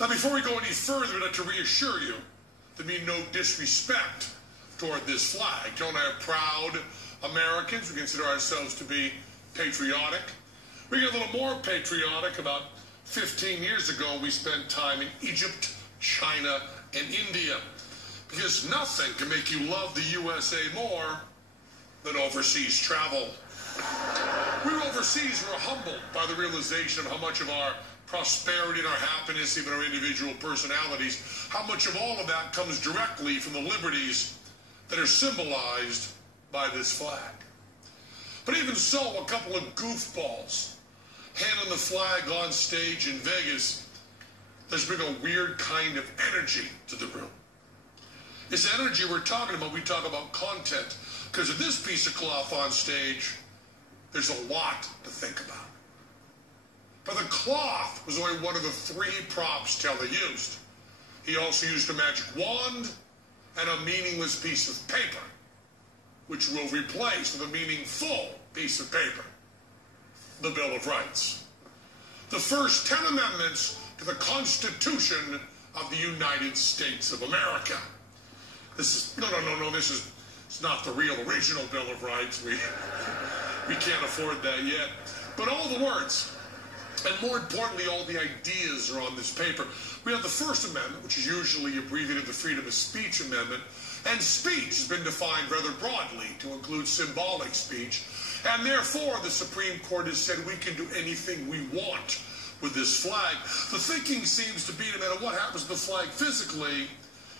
Now, before we go any further, I'd like to reassure you there mean no disrespect toward this flag. Joe and I are proud Americans. We consider ourselves to be patriotic. We get a little more patriotic. About 15 years ago, we spent time in Egypt, China, and India. Because nothing can make you love the USA more than overseas travel. We were overseas, we were humbled by the realization of how much of our prosperity and our happiness, even our individual personalities, how much of all of that comes directly from the liberties that are symbolized by this flag. But even so, a couple of goofballs handling the flag on stage in Vegas, there's been a weird kind of energy to the room. This energy we're talking about, we talk about content. Because of this piece of cloth on stage, there's a lot to think about. But the cloth was only one of the 3 props Teller used. He also used a magic wand and a meaningless piece of paper, which will replace with a meaningful piece of paper, the Bill of Rights. The first 10 amendments to the Constitution of the United States of America. This is, no, this is it's not the real original Bill of Rights. We can't afford that yet. But all the words, and more importantly, all the ideas are on this paper. We have the First Amendment, which is usually abbreviated the Freedom of Speech Amendment, and speech has been defined rather broadly to include symbolic speech, and therefore the Supreme Court has said we can do anything we want with this flag. The thinking seems to be no matter what happens to the flag physically,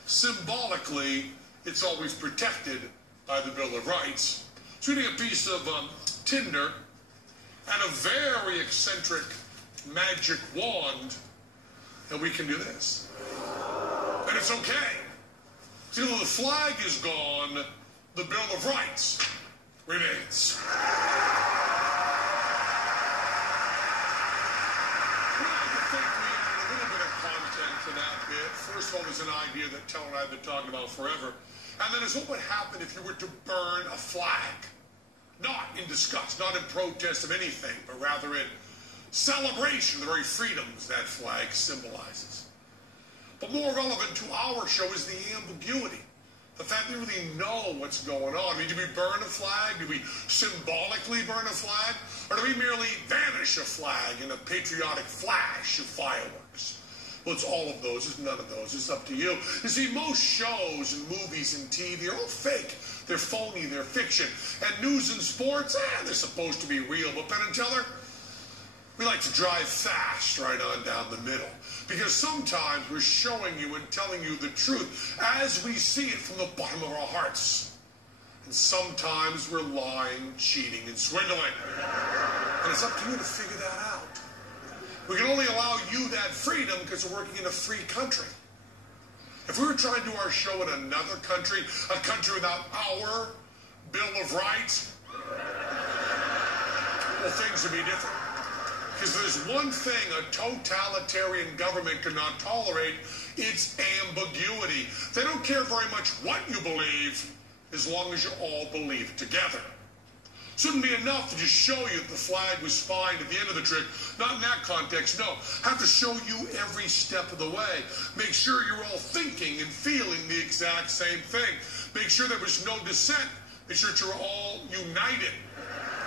symbolically, it's always protected by the Bill of Rights. So we take a piece of tinder and a very eccentric magic wand, and we can do this. And it's okay. See, though the flag is gone, the Bill of Rights remains. First of all, there's an idea that Teller and I have been talking about forever. And then it's what would happen if you were to burn a flag. Not in disgust, not in protest of anything, but rather in celebration of the very freedoms that flag symbolizes. But more relevant to our show is the ambiguity. The fact that we really know what's going on. I mean, do we burn a flag? Do we symbolically burn a flag? Or do we merely vanish a flag in a patriotic flash of fireworks? Well, it's all of those. It's none of those. It's up to you. You see, most shows and movies and TV are all fake. They're phony. They're fiction. And news and sports, they're supposed to be real. But Penn Teller, we like to drive fast right on down the middle. Because sometimes we're showing you and telling you the truth as we see it from the bottom of our hearts. And sometimes we're lying, cheating, and swindling. And it's up to you to figure that out. We can only allow you that freedom because we're working in a free country. If we were trying to do our show in another country, a country without our Bill of Rights, well, things would be different. Because there's one thing a totalitarian government cannot tolerate, it's ambiguity. They don't care very much what you believe, as long as you all believe it together. Shouldn't be enough to just show you that the flag was fine at the end of the trick. Not in that context, no. Have to show you every step of the way. Make sure you're all thinking and feeling the exact same thing. Make sure there was no dissent. Make sure that you're all united.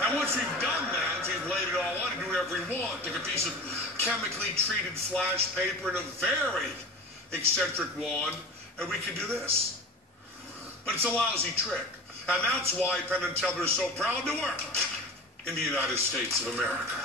And once we've done that, once we've laid it all out, and do whatever we want. Take a piece of chemically treated flash paper and a very eccentric wand, and we can do this. But it's a lousy trick. And that's why Penn Teller is so proud to work in the United States of America.